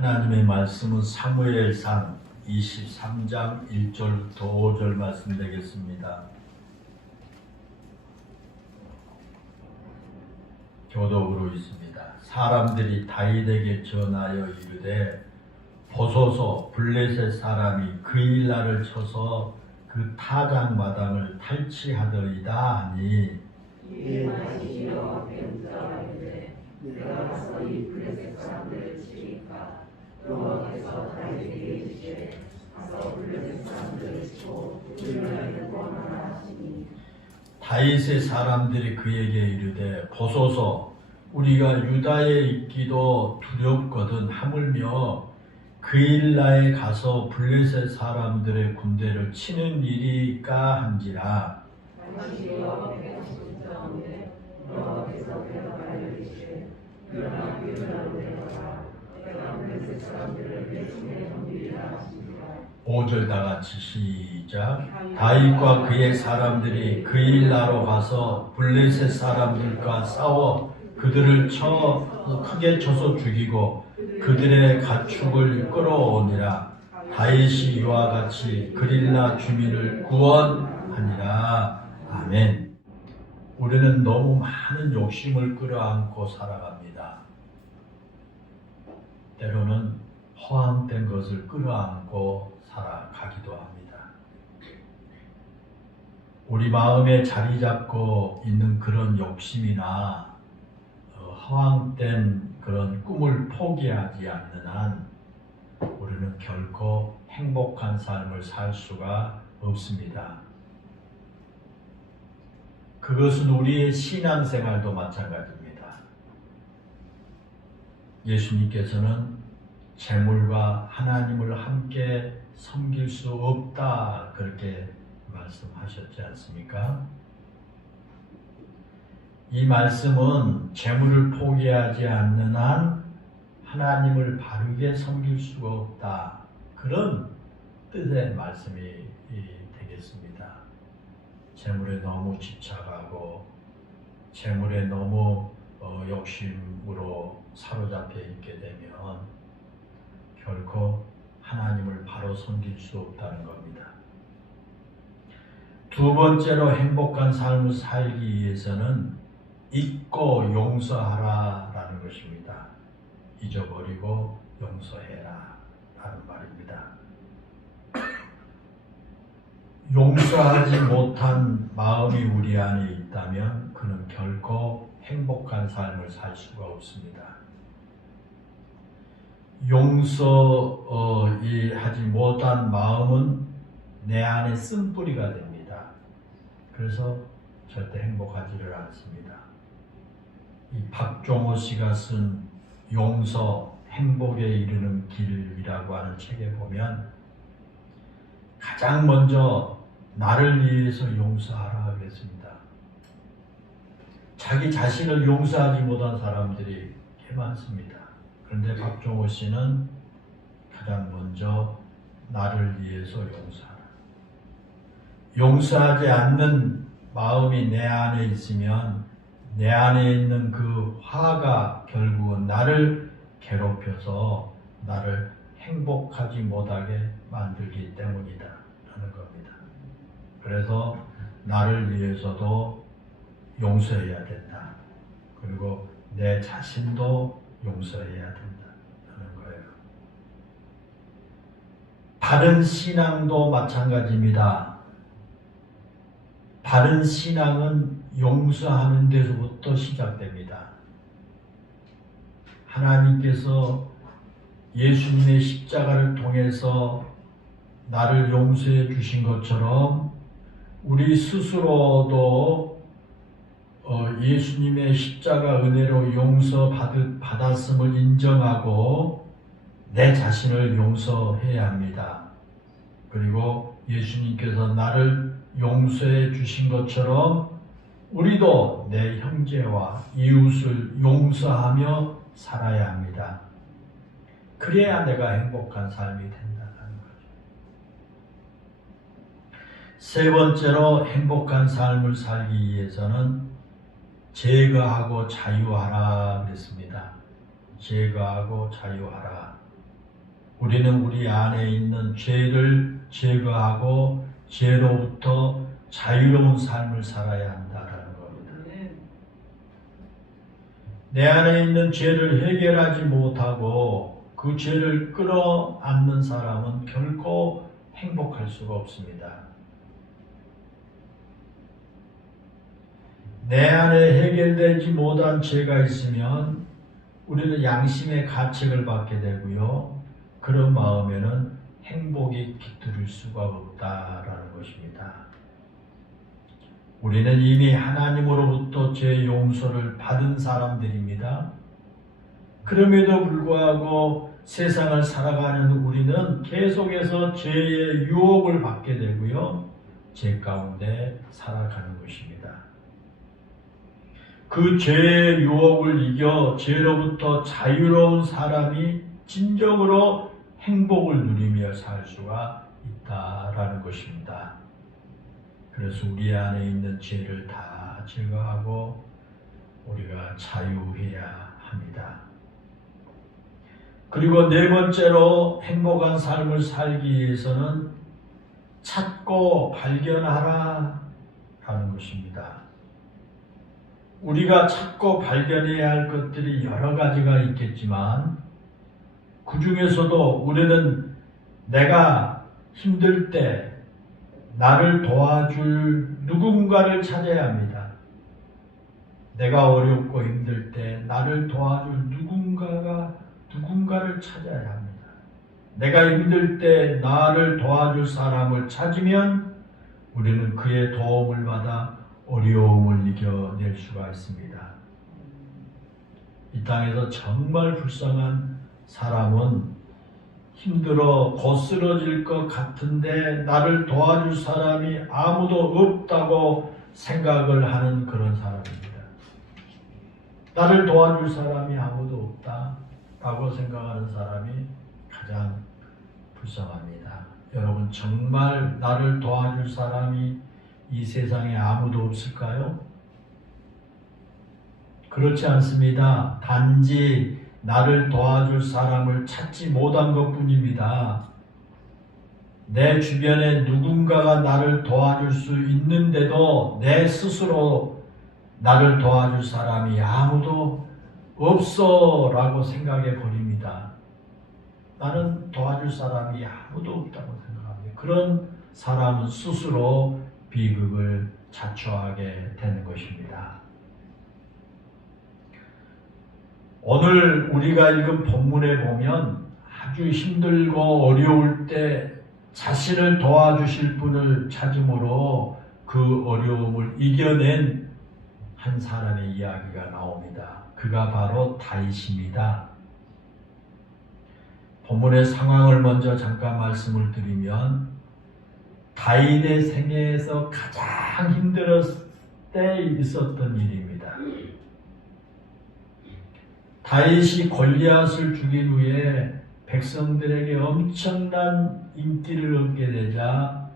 하나님의 말씀은 사무엘상 23장 1절부터 5절 말씀 되겠습니다. 교독으로 있습니다. 사람들이 다윗에게 전하여 이르되 보소서 블레셋 사람이 그 일날을 쳐서 그 타작 마당을 탈취하더이다 하니 이에 다시 여호와께 묻자 이르되 내가 가서 이 블레셋 사람들을 치리까 여호와께서 다윗에게 이르시되 가서 블레셋 사람들을 치고 그들을 구원하라 하시니 다윗의 사람들이 그에게 이르되 보소서 우리가 유다에 있기도 두렵거든 하물며 그 일나에 가서 블레셋 사람들의 군대를 치는 일이까 한지라. 다시 여호와께 묻자오되 여호와께서 대답하여 이르시되 일어나 유다로 내려가라 내가 블레셋 사람들을 내 손에 넘기리라 하시니라. 5절 다같이 시작. 다윗과 그의 사람들이 그 일나로 가서 블레셋 사람들과 싸워 그들을 크게 쳐서 죽이고 그들의 가축을 끌어오니라. 다윗이 이와 같이 그릴라 주민을 구원하니라. 아멘. 우리는 너무 많은 욕심을 끌어안고 살아갑니다. 때로는 허황된 것을 끌어안고 살아가기도 합니다. 우리 마음에 자리 잡고 있는 그런 욕심이나 허황된 그런 꿈을 포기하지 않는 한 우리는 결코 행복한 삶을 살 수가 없습니다. 그것은 우리의 신앙생활도 마찬가지입니다. 예수님께서는 재물과 하나님을 함께 섬길 수 없다 그렇게 말씀하셨지 않습니까? 이 말씀은 재물을 포기하지 않는 한 하나님을 바르게 섬길 수가 없다 그런 뜻의 말씀이 되겠습니다. 재물에 너무 집착하고 재물에 너무 욕심으로 사로잡혀 있게 되면 결코 하나님을 바로 섬길 수 없다는 겁니다. 두 번째로 행복한 삶을 살기 위해서는 잊고 용서하라 라는 것입니다. 잊어버리고 용서해라 라는 말입니다. 용서하지 못한 마음이 우리 안에 있다면 그는 결코 행복한 삶을 살 수가 없습니다. 용서하지 못한 마음은 내 안에 쓴뿌리가 됩니다. 그래서 절대 행복하지를 않습니다. 이 박종호 씨가 쓴 용서 행복에 이르는 길이라고 하는 책에 보면 가장 먼저 나를 위해서 용서하라 그랬습니다. 자기 자신을 용서하지 못한 사람들이 꽤 많습니다. 그런데 박종호 씨는 가장 먼저 나를 위해서 용서하라. 용서하지 않는 마음이 내 안에 있으면 내 안에 있는 그 화가 결국은 나를 괴롭혀서 나를 행복하지 못하게 만들기 때문이다 라는 겁니다. 그래서 나를 위해서도 용서해야 된다. 그리고 내 자신도 용서해야 된다는 거예요. 바른 신앙도 마찬가지입니다. 바른 신앙은 용서하는 데서부터 시작됩니다. 하나님께서 예수님의 십자가를 통해서 나를 용서해 주신 것처럼 우리 스스로도 예수님의 십자가 은혜로 용서받았음을 인정하고 내 자신을 용서해야 합니다. 그리고 예수님께서 나를 용서해 주신 것처럼 우리도 내 형제와 이웃을 용서하며 살아야 합니다. 그래야 내가 행복한 삶이 된다는 거죠. 세 번째로 행복한 삶을 살기 위해서는 제거하고 자유하라 그랬습니다. 제거하고 자유하라. 우리는 우리 안에 있는 죄를 제거하고 죄로부터 자유로운 삶을 살아야 한다라는 겁니다. 내 안에 있는 죄를 해결하지 못하고 그 죄를 끌어안는 사람은 결코 행복할 수가 없습니다. 내 안에 해결되지 못한 죄가 있으면 우리는 양심의 가책을 받게 되고요. 그런 마음에는 행복이 깃들일 수가 없다라는 것입니다. 우리는 이미 하나님으로부터 죄 용서를 받은 사람들입니다. 그럼에도 불구하고 세상을 살아가는 우리는 계속해서 죄의 유혹을 받게 되고요. 죄 가운데 살아가는 것입니다. 그 죄의 유혹을 이겨 죄로부터 자유로운 사람이 진정으로 행복을 누리며 살 수가 있다라는 것입니다. 그래서 우리 안에 있는 죄를 다 제거하고 우리가 자유해야 합니다. 그리고 네 번째로 행복한 삶을 살기 위해서는 찾고 발견하라 라는 것입니다. 우리가 찾고 발견해야 할 것들이 여러 가지가 있겠지만 그 중에서도 우리는 내가 힘들 때 나를 도와줄 누군가를 찾아야 합니다. 내가 어렵고 힘들 때 나를 도와줄 누군가를 찾아야 합니다. 내가 힘들 때 나를 도와줄 사람을 찾으면 우리는 그의 도움을 받아 어려움을 이겨낼 수가 있습니다. 이 땅에서 정말 불쌍한 사람은 힘들어 거스러질 것 같은데 나를 도와줄 사람이 아무도 없다고 생각을 하는 그런 사람입니다. 나를 도와줄 사람이 아무도 없다라고 생각하는 사람이 가장 불쌍합니다. 여러분, 정말 나를 도와줄 사람이 이 세상에 아무도 없을까요? 그렇지 않습니다. 단지 나를 도와줄 사람을 찾지 못한 것뿐입니다. 내 주변에 누군가가 나를 도와줄 수 있는데도 내 스스로 나를 도와줄 사람이 아무도 없어 라고 생각해 버립니다. 나는 도와줄 사람이 아무도 없다고 생각합니다. 그런 사람은 스스로 비극을 자초하게 되는 것입니다. 오늘 우리가 읽은 본문에 보면 아주 힘들고 어려울 때 자신을 도와주실 분을 찾음으로 그 어려움을 이겨낸 한 사람의 이야기가 나옵니다. 그가 바로 다윗입니다. 본문의 상황을 먼저 잠깐 말씀을 드리면 다윗의 생애에서 가장 힘들었을 때 있었던 일입니다. 다윗이 골리앗을 죽인 후에 백성들에게 엄청난 인기를 얻게 되자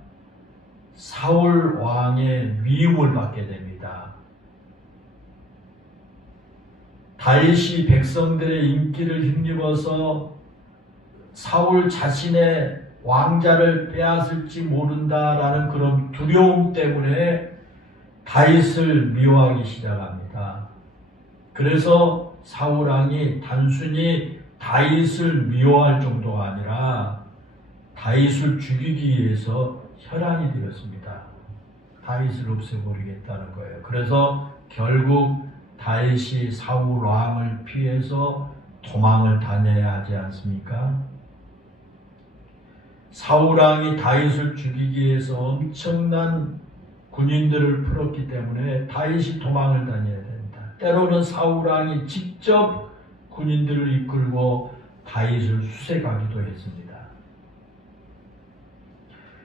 사울 왕의 위임을 받게 됩니다. 다윗이 백성들의 인기를 힘입어서 사울 자신의 왕자를 빼앗을지 모른다라는 그런 두려움 때문에 다윗을 미워하기 시작합니다. 그래서 사울 왕이 단순히 다윗을 미워할 정도가 아니라 다윗을 죽이기 위해서 혈안이 되었습니다. 다윗을 없애버리겠다는 거예요. 그래서 결국 다윗이 사울 왕을 피해서 도망을 다녀야 하지 않습니까? 사울 왕이 다윗을 죽이기 위해서 엄청난 군인들을 풀었기 때문에 다윗이 도망을 다녀야 됩니다. 때로는 사울 왕이 직접 군인들을 이끌고 다윗을 수색하기도 했습니다.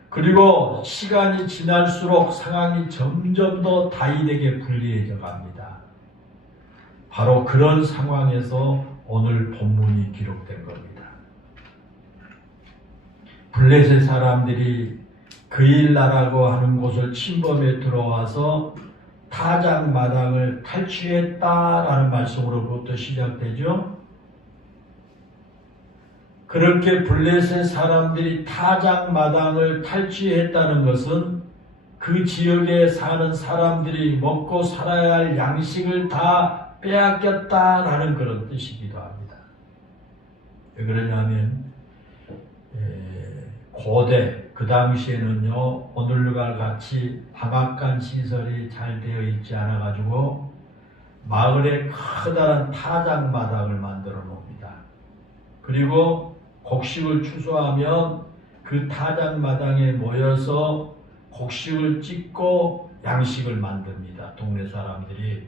그리고 시간이 지날수록 상황이 점점 더 다윗에게 불리해져 갑니다. 바로 그런 상황에서 오늘 본문이 기록된 겁니다. 블레셋 사람들이 그일라라고 하는 곳을 침범해 들어와서 타작 마당을 탈취했다라는 말씀으로부터 시작되죠. 그렇게 블레셋 사람들이 타작마당을 탈취했다는 것은 그 지역에 사는 사람들이 먹고 살아야 할 양식을 다 빼앗겼다라는 그런 뜻이기도 합니다. 왜 그러냐면 고대 그 당시에는요 오늘과 같이 방앗간 시설이 잘 되어 있지 않아 가지고 마을에 커다란 타작마당을 만들어 놓습니다. 그리고 곡식을 추수하면 그 타작마당에 모여서 곡식을 찢고 양식을 만듭니다. 동네 사람들이.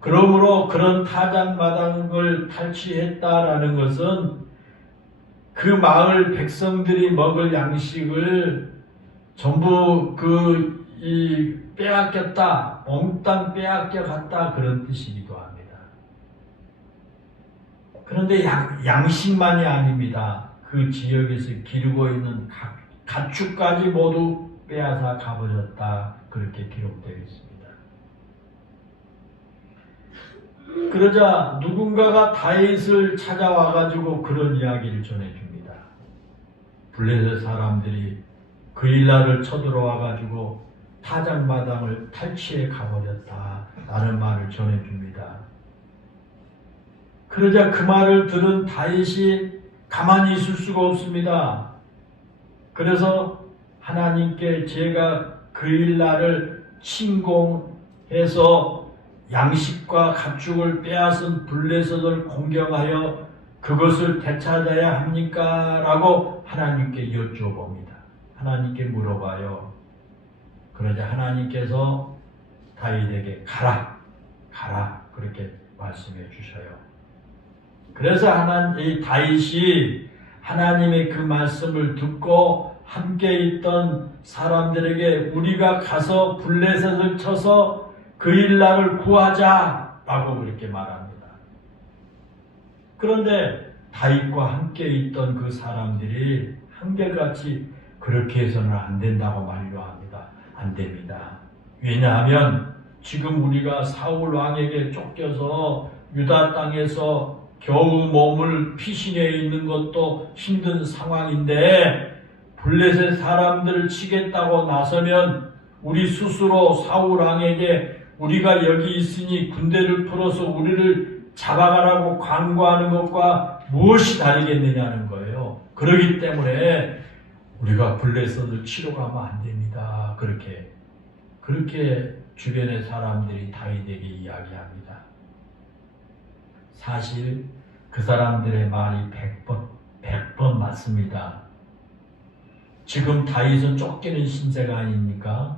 그러므로 그런 타작마당을 탈취했다라는 것은 그 마을 백성들이 먹을 양식을 전부 빼앗겼다, 몽땅 빼앗겨 갔다 그런 뜻이기도 합니다. 그런데 양식만이 아닙니다. 그 지역에서 기르고 있는 가축까지 모두 빼앗아 가버렸다 그렇게 기록되어 있습니다. 그러자 누군가가 다윗을 찾아와 가지고 그런 이야기를 전해줍니다. 블레셋 사람들이 그 일날을 쳐들어와 가지고 타작마당을 탈취해 가버렸다 라는 말을 전해줍니다. 그러자 그 말을 들은 다윗이 가만히 있을 수가 없습니다. 그래서 하나님께 제가 그 일날을 침공해서 양식과 가축을 빼앗은 블레셋을 공경하여 그것을 되찾아야 합니까? 라고 하나님께 여쭤봅니다. 하나님께 물어봐요. 그러자 하나님께서 다윗에게 가라 그렇게 말씀해 주셔요. 그래서 이 다윗이 하나님의 그 말씀을 듣고 함께 있던 사람들에게 우리가 가서 블레셋을 쳐서 그 일날을 구하자라고 그렇게 말합니다. 그런데 다윗과 함께 있던 그 사람들이 한결같이 그렇게 해서는 안 된다고 만류합니다. 안 됩니다. 왜냐하면 지금 우리가 사울 왕에게 쫓겨서 유다 땅에서 겨우 몸을 피신해 있는 것도 힘든 상황인데 블레셋 사람들을 치겠다고 나서면 우리 스스로 사울 왕에게 우리가 여기 있으니 군대를 풀어서 우리를 잡아가라고 광고하는 것과 무엇이 다르겠느냐는 거예요. 그렇기 때문에 우리가 블레셋을 치러 가면 안 됩니다. 그렇게 주변의 사람들이 다윗에게 이야기합니다. 사실 그 사람들의 말이 100번 맞습니다. 지금 다윗은 쫓기는 신세가 아닙니까?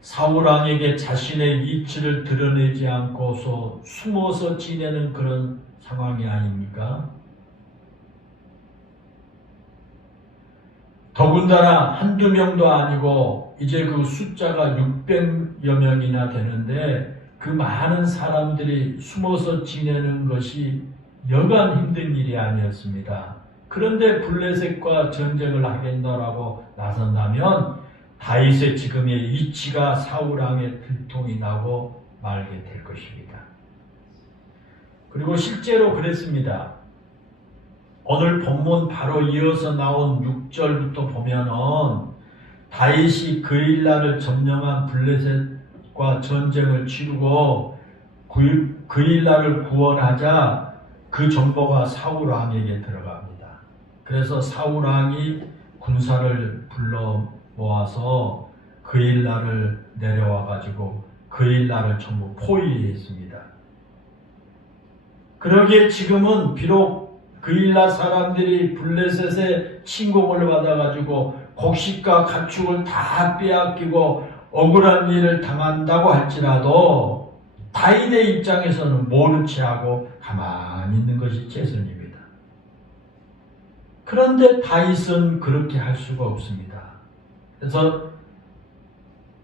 사울 왕에게 자신의 위치를 드러내지 않고서 숨어서 지내는 그런 상황이 아닙니까? 더군다나 한두 명도 아니고 이제 그 숫자가 600여 명이나 되는데 그 많은 사람들이 숨어서 지내는 것이 여간 힘든 일이 아니었습니다. 그런데 블레셋과 전쟁을 하겠노라고 나선다면 다윗의 지금의 위치가 사울 왕의 들통이 나고 말게 될 것입니다. 그리고 실제로 그랬습니다. 오늘 본문 바로 이어서 나온 6절부터 보면은 다윗이 그 일날을 점령한 블레셋과 전쟁을 치르고 그 일날을 구원하자 그 정보가 사울 왕에게 들어갑니다. 그래서 사울 왕이 군사를 불러 모아서 그 일날을 내려와 가지고 그 일날을 전부 포위했습니다. 그러기에 지금은 비록 그 일날 사람들이 블레셋의 침공을 받아가지고 곡식과 가축을 다 빼앗기고 억울한 일을 당한다고 할지라도 다윗의 입장에서는 모른 체하고 가만히 있는 것이 최선입니다. 그런데 다윗은 그렇게 할 수가 없습니다. 그래서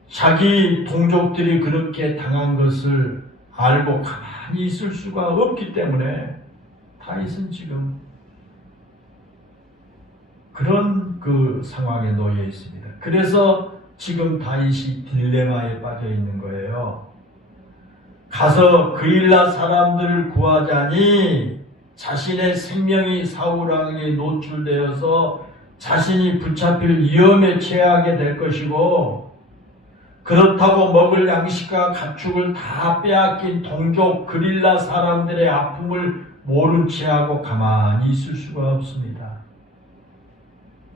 자기 동족들이 그렇게 당한 것을 알고 가만히 있을 수가 없기 때문에 다윗은 지금 그런 그 상황에 놓여 있습니다. 그래서 지금 다윗이 딜레마에 빠져 있는 거예요. 가서 그 일날 사람들을 구하자니 자신의 생명이 사울왕에게 노출되어서 자신이 붙잡힐 위험에 처하게 될 것이고, 그렇다고 먹을 양식과 가축을 다 빼앗긴 동족 그릴라 사람들의 아픔을 모른 채 하고 가만히 있을 수가 없습니다.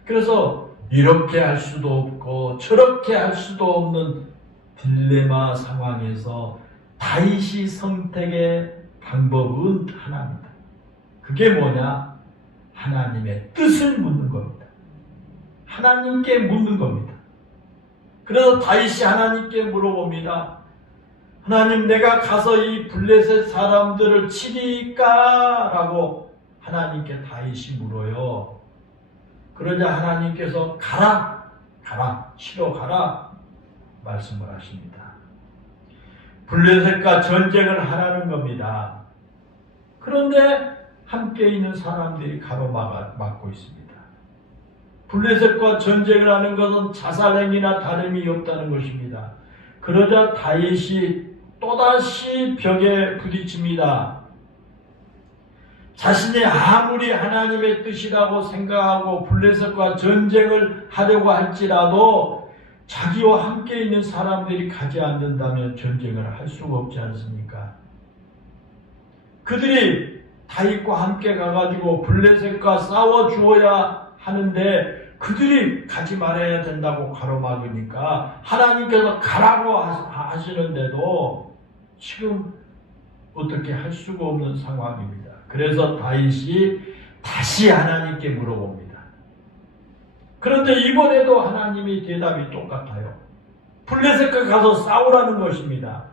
그래서 이렇게 할 수도 없고 저렇게 할 수도 없는 딜레마 상황에서 다윗이 선택의 방법은 하나입니다. 그게 뭐냐? 하나님의 뜻을 묻는 겁니다. 하나님께 묻는 겁니다. 그래서 다윗이 하나님께 물어봅니다. 하나님, 내가 가서 이 블레셋 사람들을 치리까? 라고 하나님께 다윗이 물어요. 그러자 하나님께서 가라, 치러 가라 말씀을 하십니다. 블레셋과 전쟁을 하라는 겁니다. 그런데 함께 있는 사람들이 가로막고 있습니다. 블레셋과 전쟁을 하는 것은 자살행위나 다름이 없다는 것입니다. 그러자 다윗이 또다시 벽에 부딪힙니다. 자신이 아무리 하나님의 뜻이라고 생각하고 블레셋과 전쟁을 하려고 할지라도 자기와 함께 있는 사람들이 가지 않는다면 전쟁을 할 수가 없지 않습니까? 그들이 다윗과 함께 가가지고 블레셋과 싸워 주어야 하는데 그들이 가지 말아야 된다고 가로막으니까 하나님께서 가라고 하시는데도 지금 어떻게 할 수가 없는 상황입니다. 그래서 다윗이 다시 하나님께 물어봅니다. 그런데 이번에도 하나님의 대답이 똑같아요. 블레셋과 가서 싸우라는 것입니다.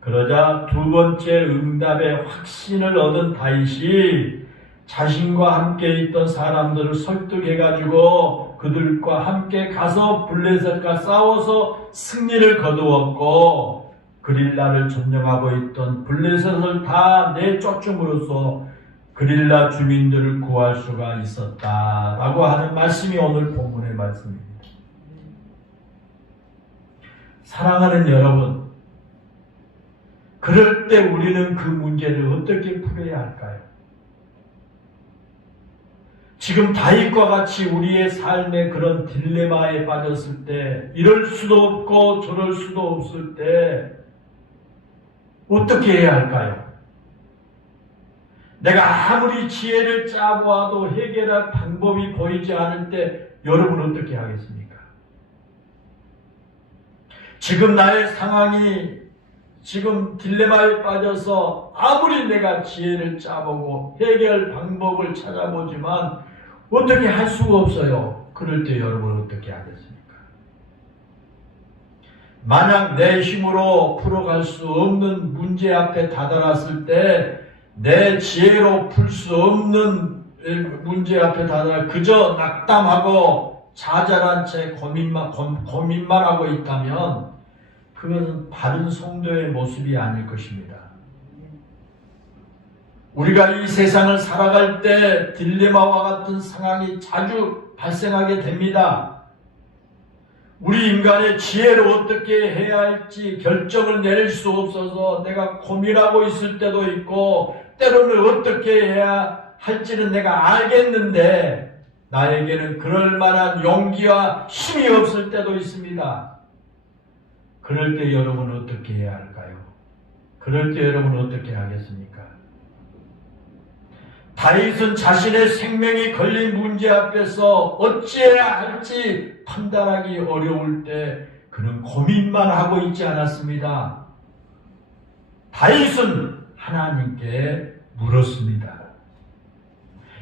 그러자 두 번째 응답의 확신을 얻은 다윗이 자신과 함께 있던 사람들을 설득해가지고 그들과 함께 가서 블레셋과 싸워서 승리를 거두었고, 그릴라를 점령하고 있던 블레셋을 다 내쫓음으로써 그릴라 주민들을 구할 수가 있었다라고 하는 말씀이 오늘 본문의 말씀입니다. 사랑하는 여러분, 그럴 때 우리는 그 문제를 어떻게 풀어야 할까요? 지금 다윗과 같이 우리의 삶에 그런 딜레마에 빠졌을 때, 이럴 수도 없고 저럴 수도 없을 때 어떻게 해야 할까요? 내가 아무리 지혜를 짜보아도 해결할 방법이 보이지 않을 때 여러분 어떻게 하겠습니까? 지금 나의 상황이 지금 딜레마에 빠져서 아무리 내가 지혜를 짜보고 해결 방법을 찾아보지만 어떻게 할 수가 없어요. 그럴 때 여러분 어떻게 하겠습니까? 만약 내 힘으로 풀어갈 수 없는 문제 앞에 다다랐을 때, 내 지혜로 풀 수 없는 문제 앞에 다다라 그저 낙담하고 좌절한 채 고민만 하고 있다면 그것은 바른 성도의 모습이 아닐 것입니다. 우리가 이 세상을 살아갈 때 딜레마와 같은 상황이 자주 발생하게 됩니다. 우리 인간의 지혜로 어떻게 해야 할지 결정을 내릴 수 없어서 내가 고민하고 있을 때도 있고, 때로는 어떻게 해야 할지는 내가 알겠는데 나에게는 그럴 만한 용기와 힘이 없을 때도 있습니다. 그럴 때 여러분은 어떻게 해야 할까요? 그럴 때 여러분은 어떻게 하겠습니까? 다윗은 자신의 생명이 걸린 문제 앞에서 어찌해야 할지 판단하기 어려울 때 그는 고민만 하고 있지 않았습니다. 다윗은 하나님께 물었습니다.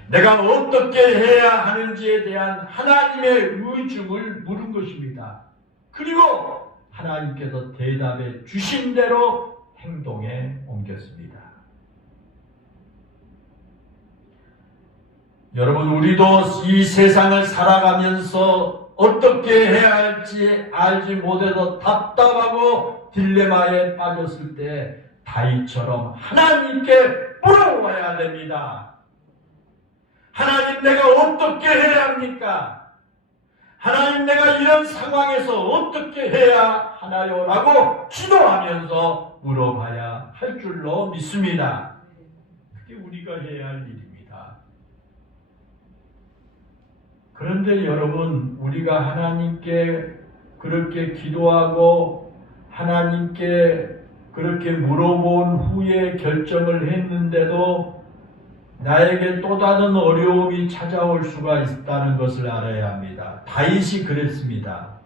내가 어떻게 해야 하는지에 대한 하나님의 의중을 물은 것입니다. 그리고 하나님께서 대답해 주신 대로 행동에 옮겼습니다. 여러분, 우리도 이 세상을 살아가면서 어떻게 해야 할지 알지 못해서 답답하고 딜레마에 빠졌을 때 다윗처럼 하나님께 물어봐야 됩니다. 하나님, 내가 어떻게 해야 합니까? 하나님, 내가 이런 상황에서 어떻게 해야 하나요? 라고 기도하면서 물어봐야 할 줄로 믿습니다. 그게 우리 우리가 해야 할 일입니다. 그런데 여러분, 우리가 하나님께 그렇게 기도하고 하나님께 그렇게 물어본 후에 결정을 했는데도 나에게 또 다른 어려움이 찾아올 수가 있다는 것을 알아야 합니다. 다윗이 그랬습니다.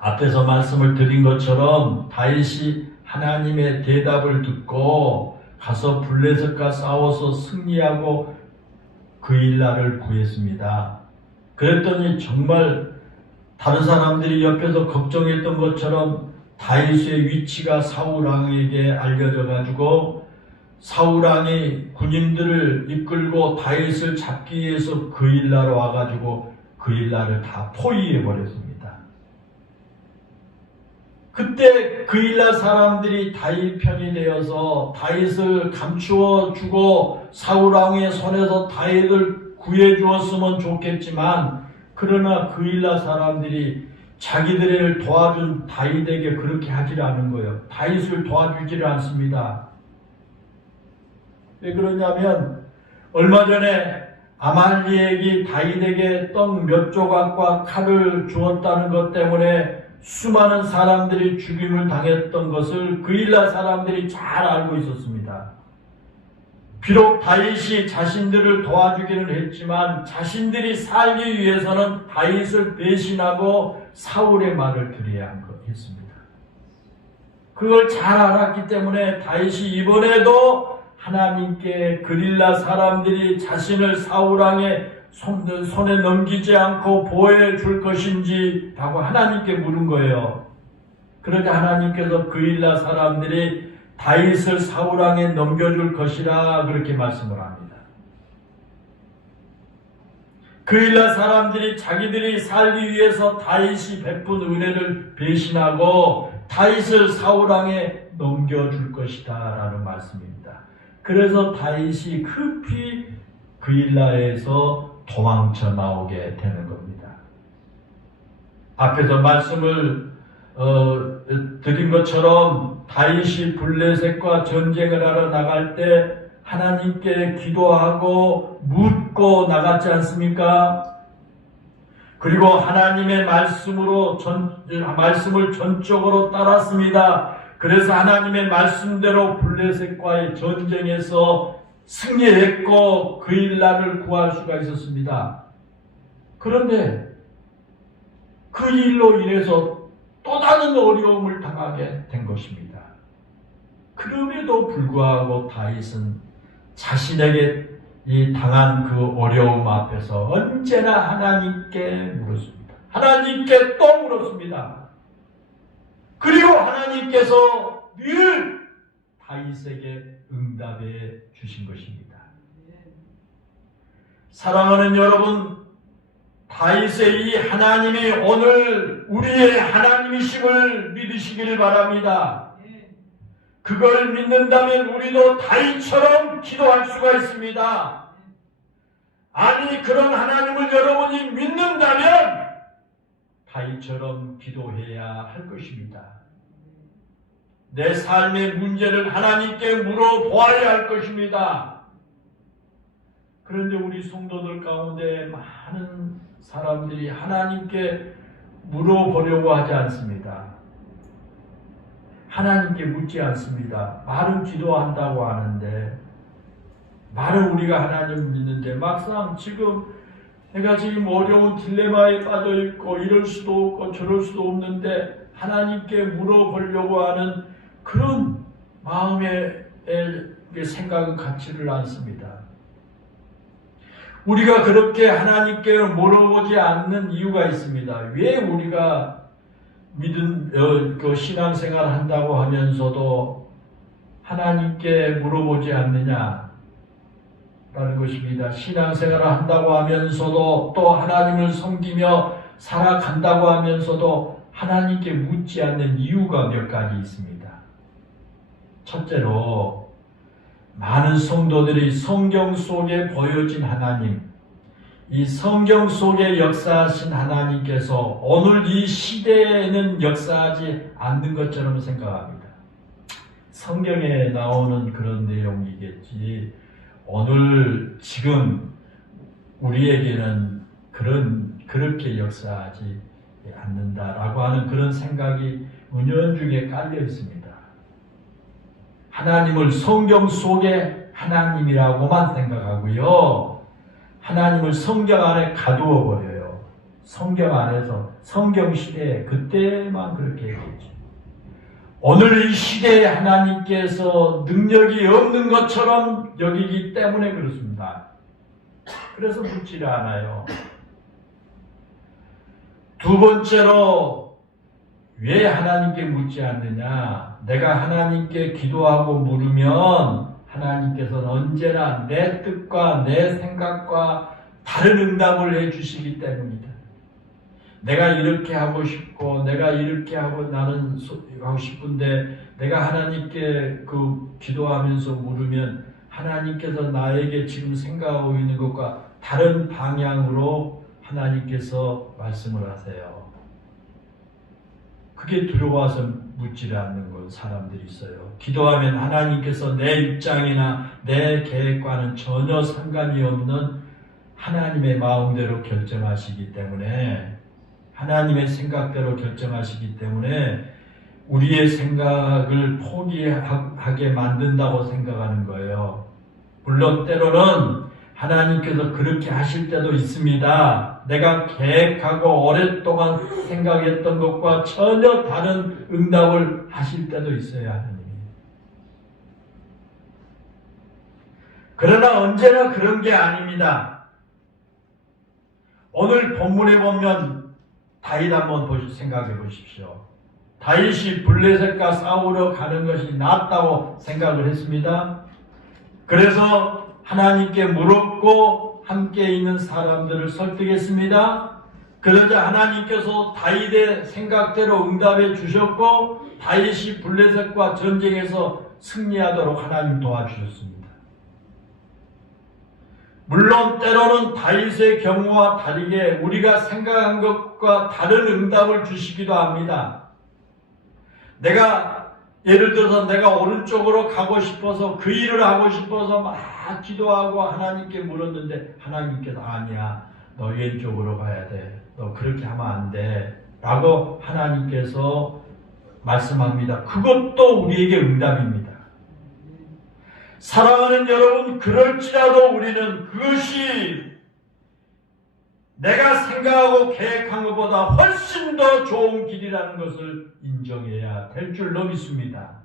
앞에서 말씀을 드린 것처럼 다윗이 하나님의 대답을 듣고 가서 블레셋과 싸워서 승리하고 그 일날을 구했습니다. 그랬더니 정말 다른 사람들이 옆에서 걱정했던 것처럼 다윗의 위치가 사울 왕에게 알려져 가지고 사울 왕이 군인들을 이끌고 다윗을 잡기 위해서 그 일날 와가지고 그 일날을 다 포위해 버렸습니다. 그때 그 일날 사람들이 다윗 편이 되어서 다윗을 감추어 주고 사울 왕의 손에서 다윗을 구해 주었으면 좋겠지만, 그러나 그 일날 사람들이 자기들을 도와준 다윗에게 그렇게 하질 않은 거예요. 다윗을 도와주지를 않습니다. 왜 그러냐면 얼마 전에 아말리액이 다윗에게 떡 몇 조각과 칼을 주었다는 것 때문에 수많은 사람들이 죽임을 당했던 것을 그 일날 사람들이 잘 알고 있었습니다. 비록 다윗이 자신들을 도와주기는 했지만 자신들이 살기 위해서는 다윗을 배신하고 사울의 말을 들어야 했습니다. 그걸 잘 알았기 때문에 다윗이 이번에도 하나님께 그릴라 사람들이 자신을 사울 왕의 손에 넘기지 않고 보호해 줄 것인지 라고 하나님께 물은 거예요. 그러자 하나님께서 그릴라 사람들이 다윗을 사울 왕에 넘겨줄 것이라 그렇게 말씀을 합니다. 그일라 사람들이 자기들이 살기 위해서 다윗이 베푼 은혜를 배신하고 다윗을 사울 왕에 넘겨줄 것이다 라는 말씀입니다. 그래서 다윗이 급히 그일라에서 도망쳐 나오게 되는 겁니다. 앞에서 말씀을 드린 것처럼 다윗이 블레셋과 전쟁을 하러 나갈 때 하나님께 기도하고 묻고 나갔지 않습니까? 그리고 하나님의 말씀을 전적으로 따랐습니다. 그래서 하나님의 말씀대로 블레셋과의 전쟁에서 승리했고 그일날을 구할 수가 있었습니다. 그런데 그 일로 인해서 또 다른 어려움을 당하게 된 것입니다. 그럼에도 불구하고 다윗은 자신에게 이 당한 그 어려움 앞에서 언제나 하나님께 물었습니다. 하나님께 또 물었습니다. 그리고 하나님께서 늘 다윗에게 응답해 주신 것입니다. 사랑하는 여러분, 다윗의 이 하나님이 오늘 우리의 하나님이심을 믿으시기를 바랍니다. 그걸 믿는다면 우리도 다윗처럼 기도할 수가 있습니다. 아니, 그런 하나님을 여러분이 믿는다면 다윗처럼 기도해야 할 것입니다. 내 삶의 문제를 하나님께 물어보아야 할 것입니다. 그런데 우리 성도들 가운데 많은 사람들이 하나님께 물어보려고 하지 않습니다. 하나님께 묻지 않습니다. 말은 기도한다고 하는데, 말은 우리가 하나님을 믿는데 막상 지금 내가 지금 어려운 딜레마에 빠져 있고 이럴 수도 없고 저럴 수도 없는데 하나님께 물어보려고 하는 그런 마음의 생각은 같지를 않습니다. 우리가 그렇게 하나님께 물어보지 않는 이유가 있습니다. 왜 우리가 그 신앙생활 한다고 하면서도 하나님께 물어보지 않느냐 라는 것입니다. 신앙생활을 한다고 하면서도 또 하나님을 섬기며 살아간다고 하면서도 하나님께 묻지 않는 이유가 몇 가지 있습니다. 첫째로, 많은 성도들이 성경 속에 보여진 하나님, 이 성경 속에 역사하신 하나님께서 오늘 이 시대에는 역사하지 않는 것처럼 생각합니다. 성경에 나오는 그런 내용이겠지. 오늘 지금 우리에게는 그렇게 역사하지 않는다라고 하는 그런 생각이 은연중에 깔려 있습니다. 하나님을 성경 속에 하나님이라고만 생각하고요. 하나님을 성경 안에 가두어 버려요. 성경 안에서 성경 시대에 그때만 그렇게 얘기했죠. 오늘 이 시대에 하나님께서 능력이 없는 것처럼 여기기 때문에 그렇습니다. 그래서 묻지를 않아요. 두 번째로 왜 하나님께 묻지 않느냐? 내가 하나님께 기도하고 물으면 하나님께서는 언제나 내 뜻과 내 생각과 다른 응답을 해주시기 때문이다. 내가 이렇게 하고 싶고 내가 이렇게 하고 나는 하고 싶은데 내가 하나님께 기도하면서 물으면 하나님께서 나에게 지금 생각하고 있는 것과 다른 방향으로 하나님께서 말씀을 하세요. 그게 들어와서 묻지를 않는 건 사람들이 있어요. 기도하면 하나님께서 내 입장이나 내 계획과는 전혀 상관이 없는 하나님의 마음대로 결정하시기 때문에 하나님의 생각대로 결정하시기 때문에 우리의 생각을 포기하게 만든다고 생각하는 거예요. 물론 때로는 하나님께서 그렇게 하실 때도 있습니다. 내가 계획하고 오랫동안 생각했던 것과 전혀 다른 응답을 하실 때도 있어요, 하나님이. 그러나 언제나 그런 게 아닙니다. 오늘 본문에 보면 다윗 한번 생각해 보십시오. 다윗이 블레셋과 싸우러 가는 것이 낫다고 생각을 했습니다. 그래서 하나님께 물었고 함께 있는 사람들을 설득했습니다. 그러자 하나님께서 다윗의 생각대로 응답해 주셨고 다윗이 블레셋과 전쟁에서 승리하도록 하나님 도와주셨습니다. 물론 때로는 다윗의 경우와 다르게 우리가 생각한 것과 다른 응답을 주시기도 합니다. 내가 예를 들어서 내가 오른쪽으로 가고 싶어서 그 일을 하고 싶어서 막 기도하고 하나님께 물었는데 하나님께서 아니야, 너 왼쪽으로 가야 돼, 너 그렇게 하면 안 돼 라고 하나님께서 말씀합니다. 그것도 우리에게 응답입니다. 사랑하는 여러분, 그럴지라도 우리는 그것이 내가 생각하고 계획한 것보다 훨씬 더 좋은 길이라는 것을 인정해야 될 줄로 믿습니다.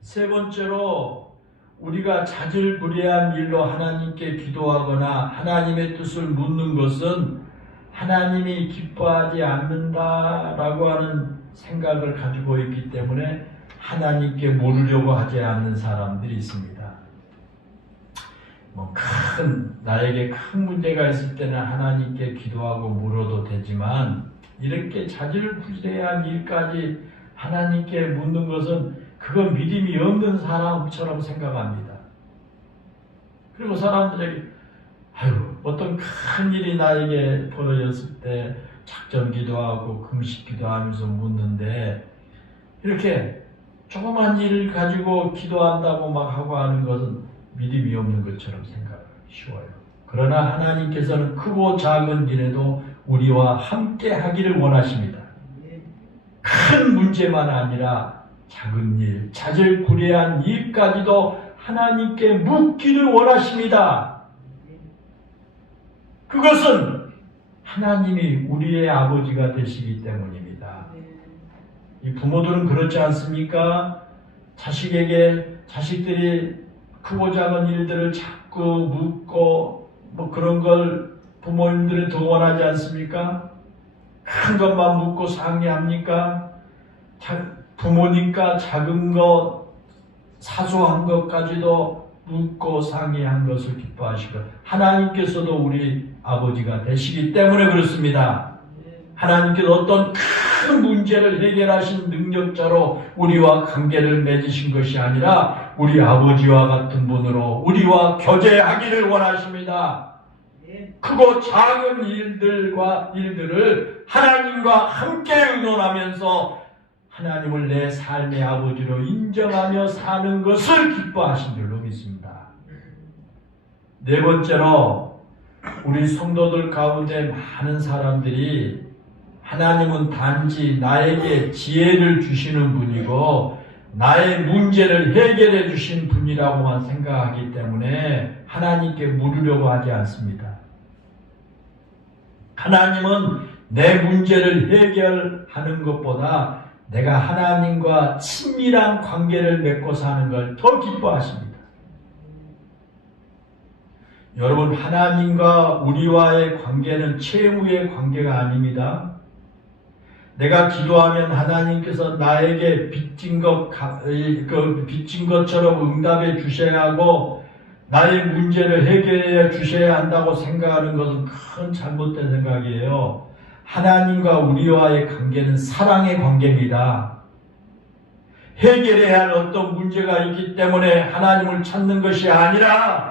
세 번째로 우리가 자질구레한 일로 하나님께 기도하거나 하나님의 뜻을 묻는 것은 하나님이 기뻐하지 않는다라고 하는 생각을 가지고 있기 때문에 하나님께 물으려고 하지 않는 사람들이 있습니다. 나에게 큰 문제가 있을 때는 하나님께 기도하고 물어도 되지만 이렇게 자질구레한 일까지 하나님께 묻는 것은 그건 믿음이 없는 사람처럼 생각합니다. 그리고 사람들에게 어떤 큰 일이 나에게 벌어졌을 때 작전 기도하고 금식 기도하면서 묻는데 이렇게 조그만 일을 가지고 기도한다고 막 하고 하는 것은 믿음이 없는 것처럼 생각하기 쉬워요. 그러나 하나님께서는 크고 작은 일에도 우리와 함께 하기를 원하십니다. 큰 문제만 아니라 작은 일, 자질구레한 일까지도 하나님께 묻기를 원하십니다. 그것은 하나님이 우리의 아버지가 되시기 때문입니다. 이 부모들은 그렇지 않습니까? 자식들이 크고 작은 일들을 자꾸 묻고 그런 걸 부모님들은 더 원하지 않습니까? 큰 것만 묻고 상의합니까? 부모니까 작은 것, 사소한 것까지도 묻고 상의한 것을 기뻐하시고 하나님께서도 우리 아버지가 되시기 때문에 그렇습니다. 하나님께서 어떤 큰 문제를 해결하신 능력자로 우리와 관계를 맺으신 것이 아니라 우리 아버지와 같은 분으로 우리와 교제하기를 원하십니다. 크고 작은 일들을 하나님과 함께 의논하면서 하나님을 내 삶의 아버지로 인정하며 사는 것을 기뻐하신 줄로 믿습니다. 네 번째로 우리 성도들 가운데 많은 사람들이 하나님은 단지 나에게 지혜를 주시는 분이고 나의 문제를 해결해 주신 분이라고만 생각하기 때문에 하나님께 물으려고 하지 않습니다. 하나님은 내 문제를 해결하는 것보다 내가 하나님과 친밀한 관계를 맺고 사는 걸 더 기뻐하십니다. 여러분, 하나님과 우리와의 관계는 채무의 관계가 아닙니다. 내가 기도하면 하나님께서 나에게 빚진 것처럼 응답해 주셔야 하고 나의 문제를 해결해 주셔야 한다고 생각하는 것은 큰 잘못된 생각이에요. 하나님과 우리와의 관계는 사랑의 관계입니다. 해결해야 할 어떤 문제가 있기 때문에 하나님을 찾는 것이 아니라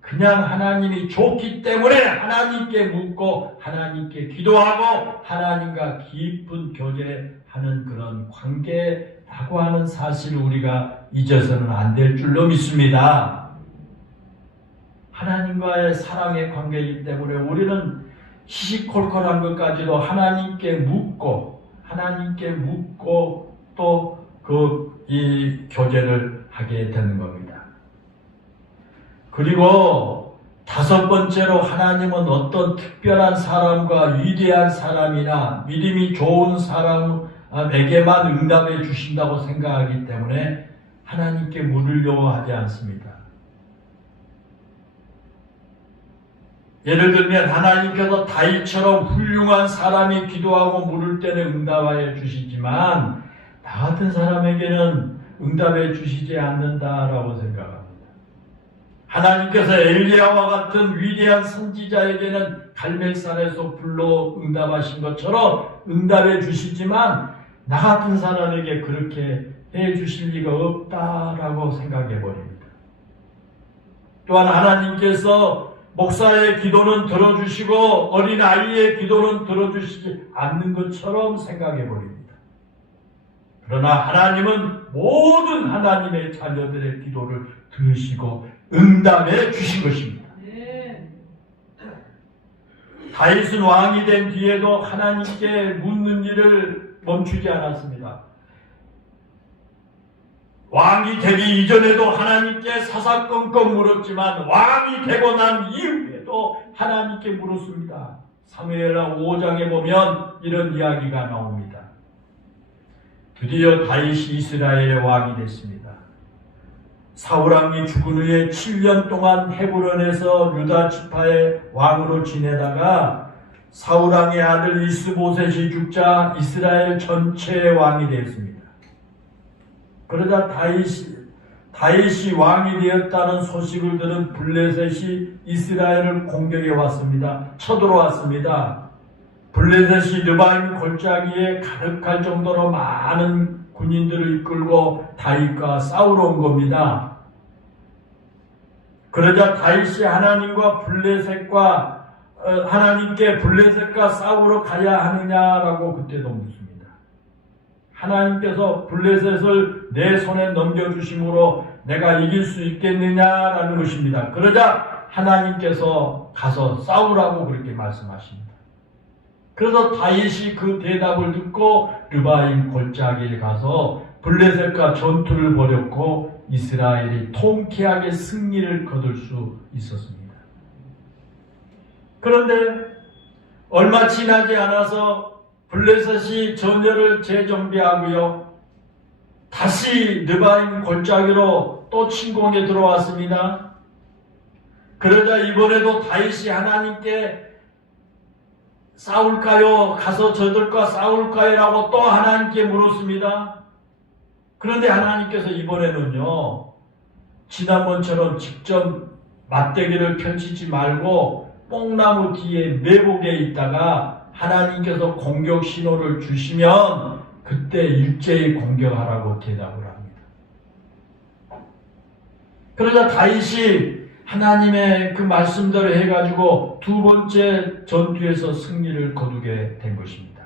그냥 하나님이 좋기 때문에 하나님께 묻고 하나님께 기도하고 하나님과 깊은 교제하는 그런 관계라고 하는 사실을 우리가 잊어서는 안 될 줄로 믿습니다. 하나님과의 사랑의 관계이기 때문에 우리는 시시콜콜한 것까지도 하나님께 묻고 또 이 교제를 하게 되는 겁니다. 그리고 다섯 번째로 하나님은 어떤 특별한 사람과 위대한 사람이나 믿음이 좋은 사람에게만 응답해 주신다고 생각하기 때문에 하나님께 물으려고 하지 않습니다. 예를 들면 하나님께서 다윗처럼 훌륭한 사람이 기도하고 물을 때는 응답하여 주시지만 나 같은 사람에게는 응답해 주시지 않는다라고 생각합니다. 하나님께서 엘리야와 같은 위대한 선지자에게는 갈멜산에서 불러 응답하신 것처럼 응답해 주시지만 나 같은 사람에게 그렇게 해 주실 리가 없다라고 생각해 버립니다. 또한 하나님께서 목사의 기도는 들어주시고 어린아이의 기도는 들어주시지 않는 것처럼 생각해 버립니다. 그러나 하나님은 모든 하나님의 자녀들의 기도를 들으시고 응답해 주신 것입니다. 다윗은 왕이 된 뒤에도 하나님께 묻는 일을 멈추지 않았습니다. 왕이 되기 이전에도 하나님께 사사건건 물었지만 왕이 되고 난 이후에도 하나님께 물었습니다. 사무엘하 5장에 보면 이런 이야기가 나옵니다. 드디어 다윗이 이스라엘의 왕이 됐습니다. 사울왕이 죽은 후에 7년 동안 헤브론에서 유다 지파의 왕으로 지내다가 사울왕의 아들 이스보셋이 죽자 이스라엘 전체의 왕이 되었습니다. 그러자 다윗이 왕이 되었다는 소식을 들은 블레셋이 이스라엘을 공격해 왔습니다. 쳐들어왔습니다. 블레셋이 르바임 골짜기에 가득할 정도로 많은 군인들을 이끌고 다윗과 싸우러 온 겁니다. 그러자 다윗이 하나님께 블레셋과 싸우러 가야 하느냐라고 그때도 묻습니다. 하나님께서 블레셋을 내 손에 넘겨주심으로 내가 이길 수 있겠느냐라는 것입니다. 그러자 하나님께서 가서 싸우라고 그렇게 말씀하십니다. 그래서 다윗이 그 대답을 듣고 르바임 골짜기에 가서 블레셋과 전투를 벌였고 이스라엘이 통쾌하게 승리를 거둘 수 있었습니다. 그런데 얼마 지나지 않아서 블레셋이 전열을 재정비하고요. 다시 르바임 골짜기로 또 침공에 들어왔습니다. 그러자 이번에도 다윗이 하나님께 싸울까요? 가서 저들과 싸울까요? 라고 또 하나님께 물었습니다. 그런데 하나님께서 이번에는요, 지난번처럼 직접 맞대기를 펼치지 말고 뽕나무 뒤에 매복에 있다가 하나님께서 공격 신호를 주시면 그때 일제히 공격하라고 대답을 합니다. 그러자 다윗이 하나님의 그 말씀대로 해가지고 두 번째 전투에서 승리를 거두게 된 것입니다.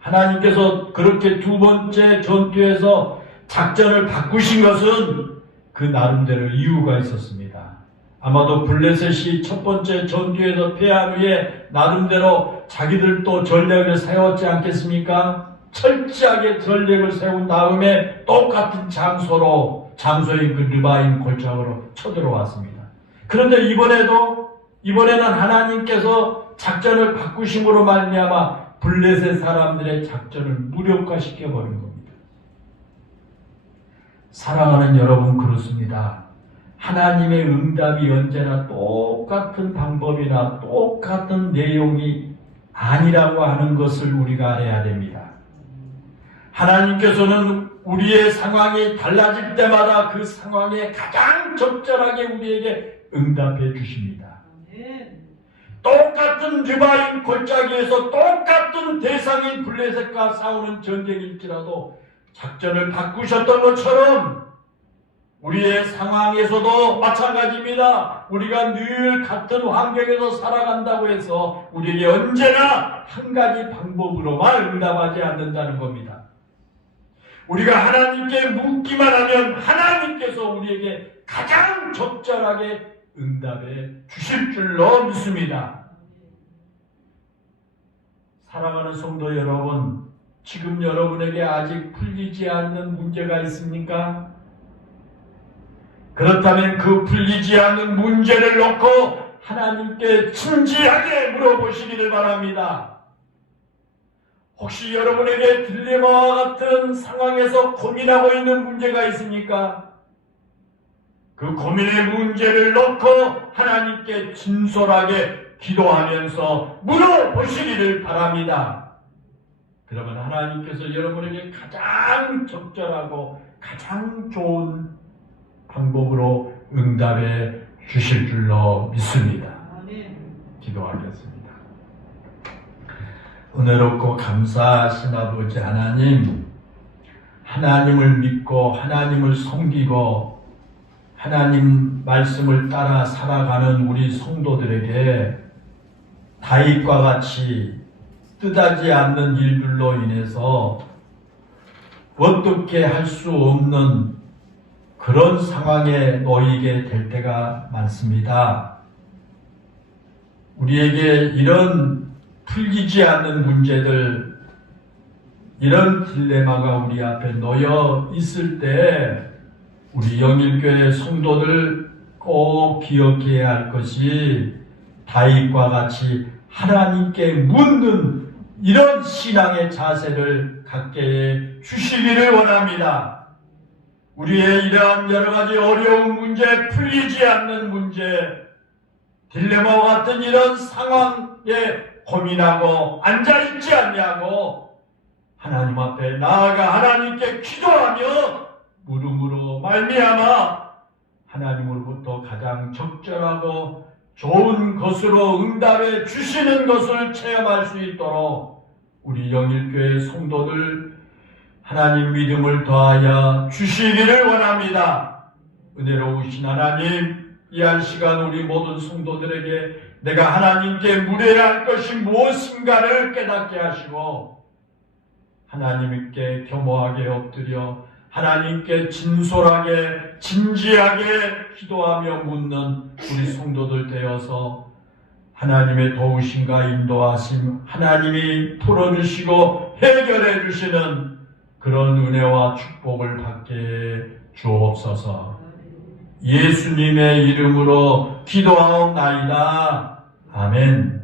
하나님께서 그렇게 두 번째 전투에서 작전을 바꾸신 것은 그 나름대로 이유가 있었습니다. 아마도 블레셋이 첫 번째 전투에서 패한 후에 나름대로 자기들도 전략을 세웠지 않겠습니까? 철저하게 전략을 세운 다음에 똑같은 장소인 그 르바임 골짜기로 쳐들어왔습니다. 그런데 이번에는 하나님께서 작전을 바꾸심으로 말미암아 블레셋 사람들의 작전을 무력화시켜 버린 겁니다. 사랑하는 여러분, 그렇습니다. 하나님의 응답이 언제나 똑같은 방법이나 똑같은 내용이 아니라고 하는 것을 우리가 알아야 됩니다. 하나님께서는 우리의 상황이 달라질 때마다 그 상황에 가장 적절하게 우리에게 응답해 주십니다. 똑같은 르바임 골짜기에서 똑같은 대상인 블레셋과 싸우는 전쟁일지라도 작전을 바꾸셨던 것처럼 우리의 상황에서도 마찬가지입니다. 우리가 늘 같은 환경에서 살아간다고 해서 우리에게 언제나 한 가지 방법으로만 응답하지 않는다는 겁니다. 우리가 하나님께 묻기만 하면 하나님께서 우리에게 가장 적절하게 응답해 주실 줄로 믿습니다. 사랑하는 성도 여러분, 지금 여러분에게 아직 풀리지 않는 문제가 있습니까? 그렇다면 그 풀리지 않는 문제를 놓고 하나님께 진지하게 물어보시기를 바랍니다. 혹시 여러분에게 딜레마와 같은 상황에서 고민하고 있는 문제가 있습니까? 그 고민의 문제를 놓고 하나님께 진솔하게 기도하면서 물어보시기를 바랍니다. 그러면 하나님께서 여러분에게 가장 적절하고 가장 좋은 방법으로 응답해 주실 줄로 믿습니다. 기도하겠습니다. 은혜롭고 감사하신 아버지 하나님, 하나님을 믿고 하나님을 섬기고 하나님 말씀을 따라 살아가는 우리 성도들에게 다윗과 같이 뜻하지 않는 일들로 인해서 어떻게 할 수 없는 그런 상황에 놓이게 될 때가 많습니다. 우리에게 이런 풀리지 않는 문제들, 이런 딜레마가 우리 앞에 놓여 있을 때 우리 영일교회 성도들 꼭 기억해야 할 것이 다윗과 같이 하나님께 묻는 이런 신앙의 자세를 갖게 해 주시기를 원합니다. 우리의 이러한 여러 가지 어려운 문제, 풀리지 않는 문제, 딜레마와 같은 이런 상황에 고민하고 앉아있지 않냐고 하나님 앞에 나아가 하나님께 기도하며 물음으로 말미암아 하나님으로부터 가장 적절하고 좋은 것으로 응답해 주시는 것을 체험할 수 있도록 우리 영일교회 성도들 하나님 믿음을 더하여 주시기를 원합니다. 은혜로우신 하나님, 이 한 시간 우리 모든 성도들에게 내가 하나님께 물어야 할 것이 무엇인가를 깨닫게 하시고 하나님께 겸허하게 엎드려 하나님께 진솔하게 진지하게 기도하며 묻는 우리 성도들 되어서 하나님의 도우심과 인도하심, 하나님이 풀어주시고 해결해 주시는 그런 은혜와 축복을 받게 해 주옵소서. 예수님의 이름으로 기도하옵나이다. 아멘.